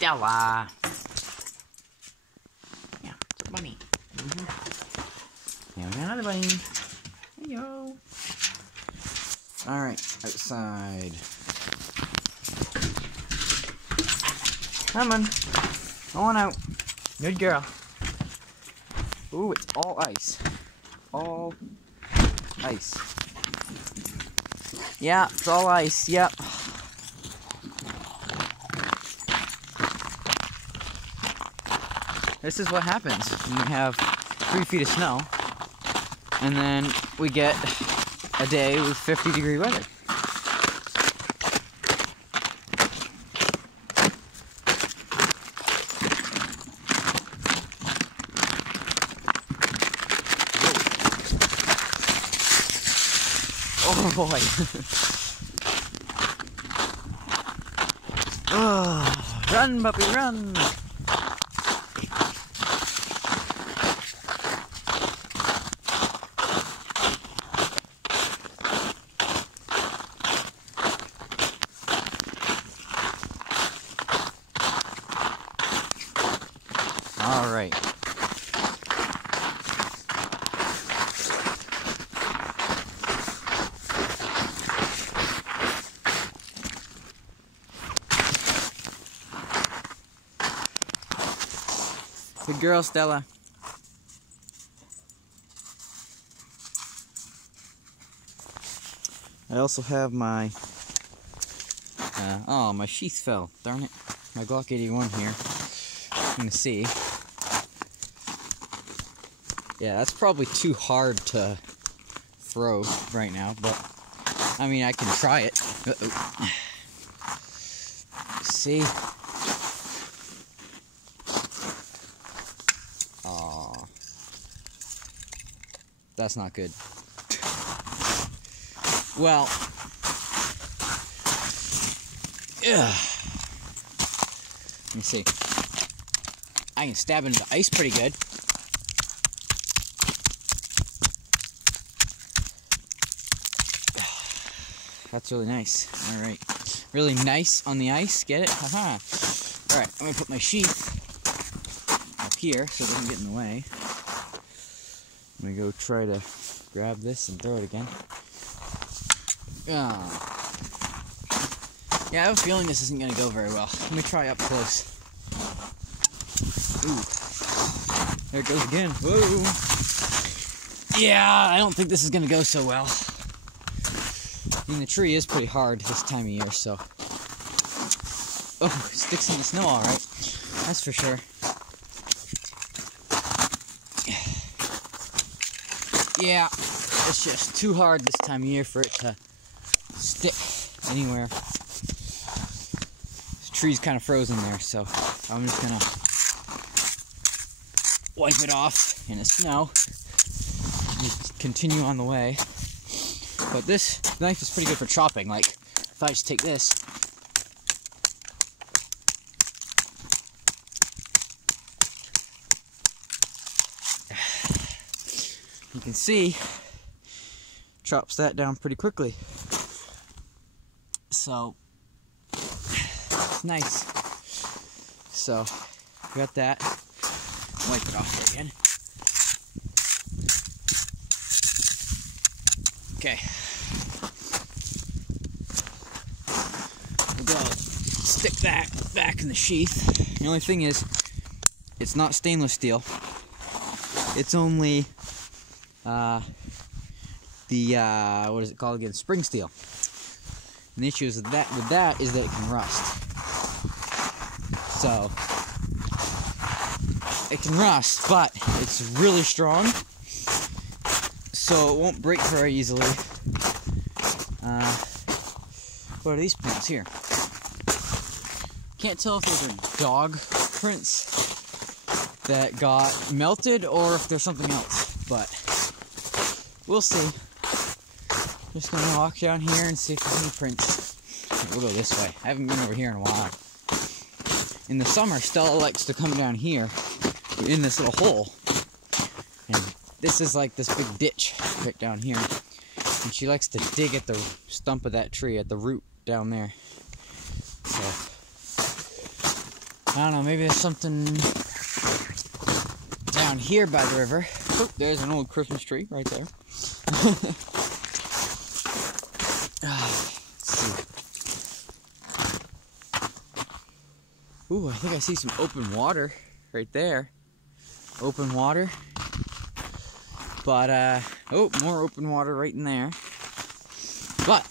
Stella. Yeah, it's a bunny. Now we got another bunny. Heyo. Alright, outside. Come on. Go on out. Good girl. Ooh, it's all ice. All ice. Yeah, it's all ice. Yep. This is what happens when we have 3 feet of snow, and then we get a day with 50-degree weather. Oh boy. Oh, run, puppy, run. All right. Good girl, Stella. I also have my, oh, my sheath fell, darn it. My Glock 81 here. I'm gonna see. Yeah, that's probably too hard to throw right now, but, I mean, I can try it. Uh-oh. See? Aw. That's not good. Well, yeah. Let me see. I can stab into the ice pretty good. That's really nice. Alright. Really nice on the ice. Get it? Haha. Alright, I'm gonna put my sheath up here so it doesn't get in the way. I'm gonna go try to grab this and throw it again. Yeah, I have a feeling this isn't gonna go very well. Let me try up close. Ooh. There it goes again. Whoa. Yeah, I don't think this is gonna go so well. I mean, the tree is pretty hard this time of year, so. Oh, it sticks in the snow alright. That's for sure. Yeah, it's just too hard this time of year for it to stick anywhere. This tree's kind of frozen there, so I'm just gonna wipe it off in the snow and continue on the way. But this knife is pretty good for chopping. Like, if I just take this, you can see, chops that down pretty quickly. So, it's nice. So, got that. Wipe it off again. Okay. We'll go stick that back in the sheath. The only thing is, it's not stainless steel. It's only what is it called again? Spring steel. And the issue is with that is that it can rust. So it can rust, but it's really strong, so it won't break very easily. What are these prints here? Can't tell if those are dog prints that got melted or if there's something else, but we'll see. Just gonna walk down here and see if there's any prints. We'll go this way. I haven't been over here in a while. In the summer, Stella likes to come down here in this little hole. And this is like this big ditch right down here. And she likes to dig at the stump of that tree, at the root down there. So, I don't know, maybe there's something down here by the river. Oh, there's an old Christmas tree right there. Let's see. Ooh, I think I see some open water right there. Open water. But, oh, more open water right in there. But,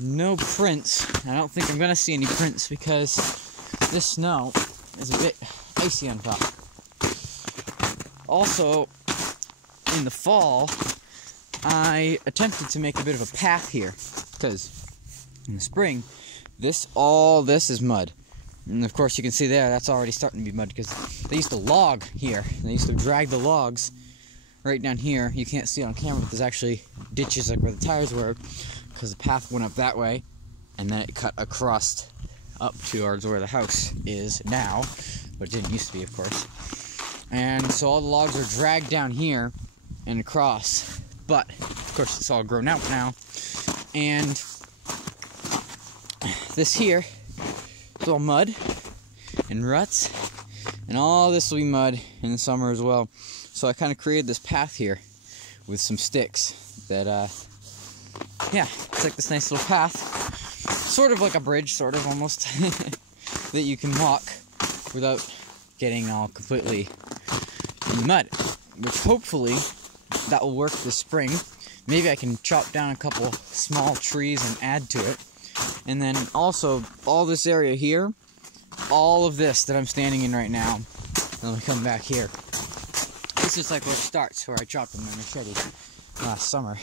no prints. I don't think I'm gonna see any prints because this snow is a bit icy on top. Also, in the fall, I attempted to make a bit of a path here because in the spring, all this is mud. And of course you can see there, that's already starting to be mud because they used to log here. They used to drag the logs right down here. You can't see it on camera, but there's actually ditches like where the tires were because the path went up that way and then it cut across up towards where the house is now, but it didn't used to be, of course. And so all the logs are dragged down here and across, but of course it's all grown out now. And this here is all mud and ruts, and all this will be mud in the summer as well. So I kind of created this path here with some sticks that, yeah, it's like this nice little path, sort of like a bridge, sort of almost, that you can walk without getting all completely in the mud, which hopefully that will work this spring. Maybe I can chop down a couple small trees and add to it. And then also, all this area here, all of this that I'm standing in right now, let me come back here. This is like where it starts, where I chopped them in machete last summer.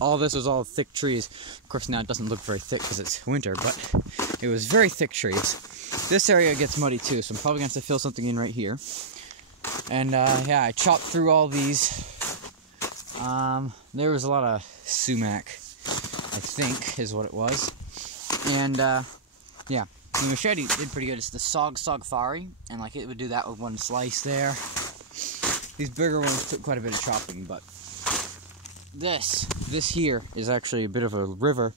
All this was all thick trees. Of course now it doesn't look very thick because it's winter, but it was very thick trees. This area gets muddy too, so I'm probably going to have to fill something in right here. And yeah, I chopped through all these. There was a lot of sumac, I think, is what it was. And yeah, the machete did pretty good. It's the Sogfari, and like it would do that with one slice there. These bigger ones took quite a bit of chopping, but this here is actually a bit of a river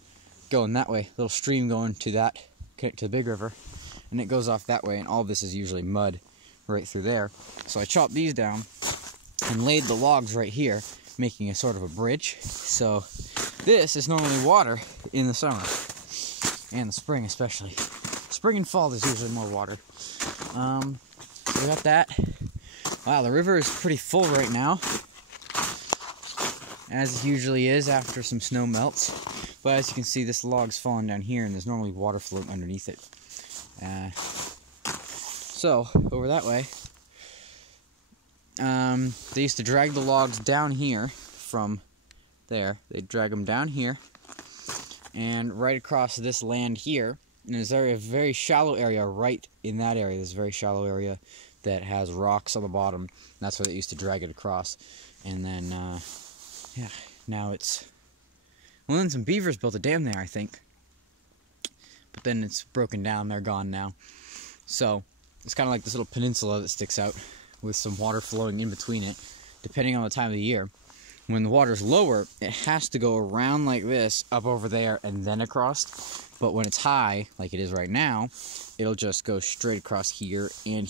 going that way, little stream going to that, to the big river, and it goes off that way, and all this is usually mud right through there. So I chopped these down and laid the logs right here, making a sort of a bridge. So this is normally water in the summer, and the spring especially. Spring and fall there's usually more water. So we got that. Wow, the river is pretty full right now, as it usually is after some snow melts. But as you can see, this log's falling down here, and there's normally water floating underneath it. So, over that way, they used to drag the logs down here from there. They'd drag them down here, and right across this land here. And there's a very shallow area right in that area. There's a very shallow area that has rocks on the bottom. And that's where they used to drag it across. And then, yeah, now it's... Well, then some beavers built a dam there, I think. But then it's broken down. They're gone now. So, it's kind of like this little peninsula that sticks out with some water flowing in between it, depending on the time of the year. When the water's lower, it has to go around like this, up over there, and then across. But when it's high, like it is right now, it'll just go straight across here, and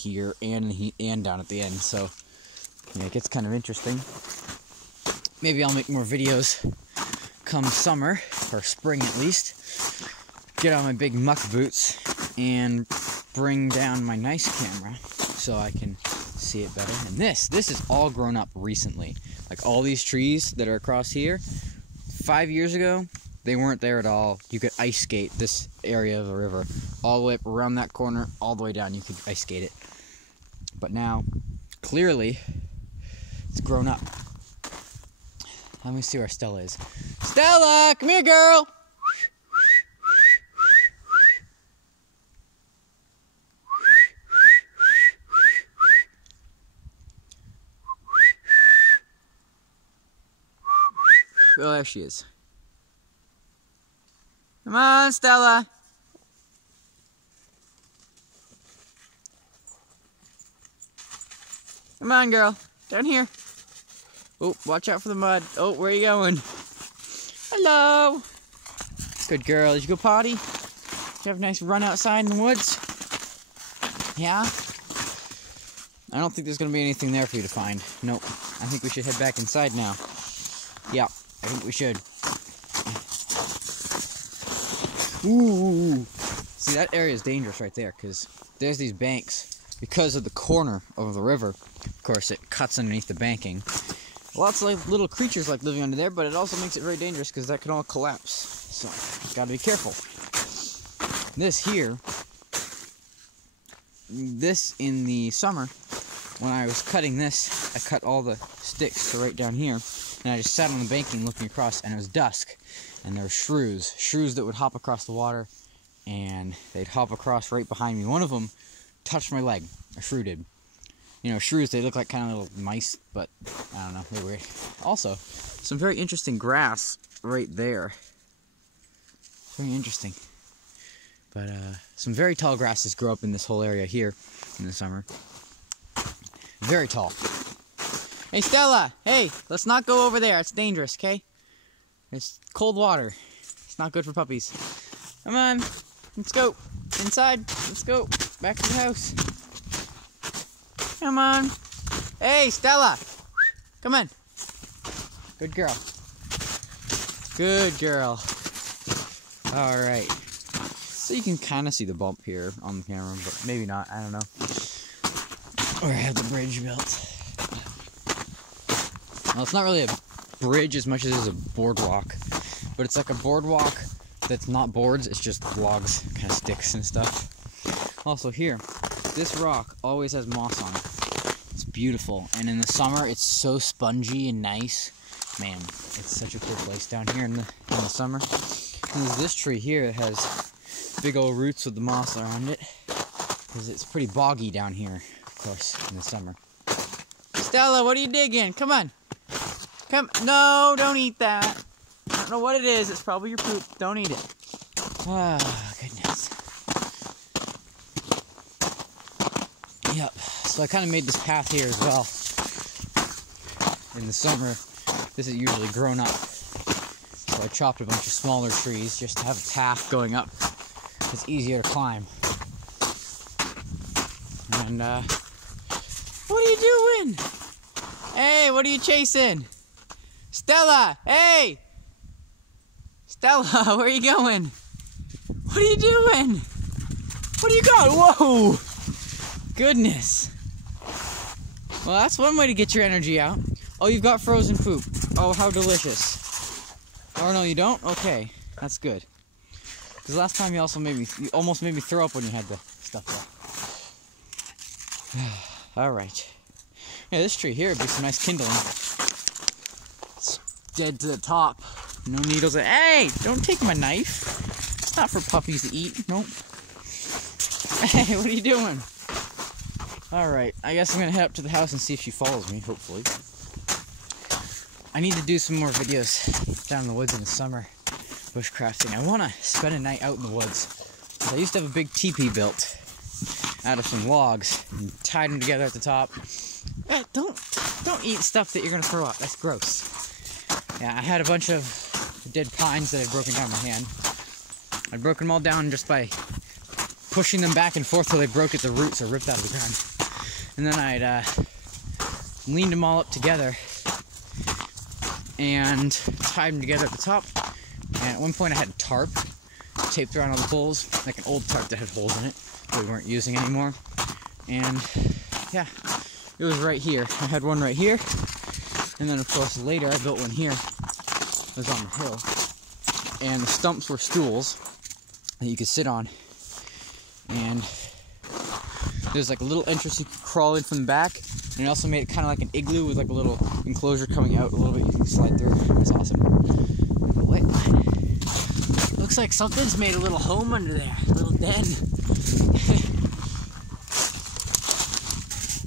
down at the end. So, yeah, it gets kind of interesting. Maybe I'll make more videos come summer, or spring at least. Get on my big muck boots, and bring down my nice camera, so I can see it better. And this is all grown up recently. Like all these trees that are across here, 5 years ago, they weren't there at all. You could ice skate this area of the river. All the way up around that corner, all the way down, you could ice skate it. But now, clearly, it's grown up. Let me see where Stella is. Stella, come here, girl! Well, there she is. Come on, Stella. Come on, girl. Down here. Oh, watch out for the mud. Oh, where are you going? Hello. Good girl. Did you go potty? Did you have a nice run outside in the woods? Yeah? I don't think there's going to be anything there for you to find. Nope. I think we should head back inside now. Yeah, I think we should. Ooh. See, that area is dangerous right there, because there's these banks. Because of the corner of the river, of course, it cuts underneath the banking. Lots of little creatures like living under there, but it also makes it very dangerous because that can all collapse. So, gotta be careful. This here, this in the summer, when I was cutting this, I cut all the sticks to right down here, and I just sat on the banking looking across, and it was dusk, and there were shrews that would hop across the water, and they'd hop across right behind me. One of them touched my leg. A shrew did. You know, shrews, they look like kind of little mice, but I don't know, they're weird. Also, some very interesting grass right there. Very interesting. But some very tall grasses grow up in this whole area here in the summer. Very tall. Hey, Stella! Hey, let's not go over there. It's dangerous, okay? It's cold water. It's not good for puppies. Come on. Let's go. Inside. Let's go. Back to the house. Come on. Hey, Stella! Come on. Good girl. Good girl. Alright. So you can kind of see the bump here on the camera, but maybe not. I don't know. Or I have the bridge built. Well, it's not really a bridge as much as it is a boardwalk. But it's like a boardwalk that's not boards, it's just logs, kind of sticks and stuff. Also here, this rock always has moss on it. It's beautiful, and in the summer it's so spongy and nice. Man, it's such a cool place down here in the summer. And there's this tree here that has big old roots with the moss around it, because it's pretty boggy down here, of course, in the summer. Stella, what are you digging? Come on. Come. No, don't eat that. I don't know what it is. It's probably your poop. Don't eat it. Ah, goodness. Yep. So I kind of made this path here as well. In the summer, this is usually grown up. So I chopped a bunch of smaller trees just to have a path going up. It's easier to climb. And, what are you doing? Hey, what are you chasing? Stella, hey! Stella, where are you going? What are you doing? What are you going? Whoa! Goodness. Well, that's one way to get your energy out. Oh, you've got frozen poop. Oh, how delicious. Oh, no, you don't? Okay, that's good. Because last time you almost made me throw up when you had the stuff there. Alright. Yeah, this tree here would be some nice kindling. It's dead to the top. No needles. Hey! Don't take my knife. It's not for puppies to eat. Nope. Hey, what are you doing? Alright, I guess I'm going to head up to the house and see if she follows me, hopefully. I need to do some more videos down in the woods in the summer. Bushcrafting. I want to spend a night out in the woods. I used to have a big teepee built out of some logs and tied them together at the top. Hey, don't eat stuff that you're going to throw up. That's gross. Yeah, I had a bunch of dead pines that I'd broken down my hand. I'd broken them all down just by pushing them back and forth till they broke at the roots or ripped out of the ground. And then I'd leaned them all up together and tied them together at the top. And at one point I had a tarp taped around all the poles, like an old tarp that had holes in it that we weren't using anymore. And yeah, it was right here. I had one right here, and then of course later I built one here. It was on the hill, and the stumps were stools that you could sit on, and there's like a little entrance you could crawl in from the back, and it also made it kind of like an igloo with like a little enclosure coming out a little bit you can slide through. It's awesome. But wait, looks like something's made a little home under there, a little den.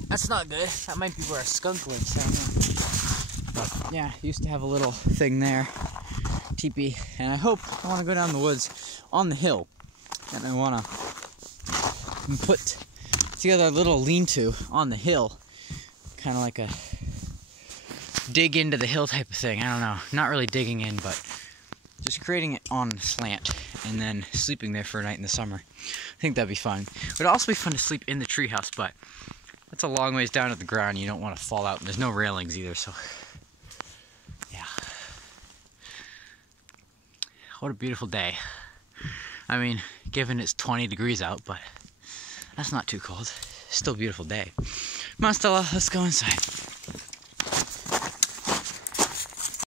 That's not good. That might be where a skunk lives down there. But yeah, used to have a little thing there, teepee, and I want to go down the woods on the hill, and I want to put together a little lean-to on the hill, kind of like a dig into the hill type of thing. I don't know, not really digging in, but just creating it on a slant and then sleeping there for a night in the summer. I think that'd be fun. It would also be fun to sleep in the treehouse, but that's a long ways down to the ground. You don't want to fall out. And there's no railings either, so yeah. What a beautiful day. I mean, given it's 20 degrees out, but that's not too cold. Still a beautiful day. Come on, Stella, let's go inside.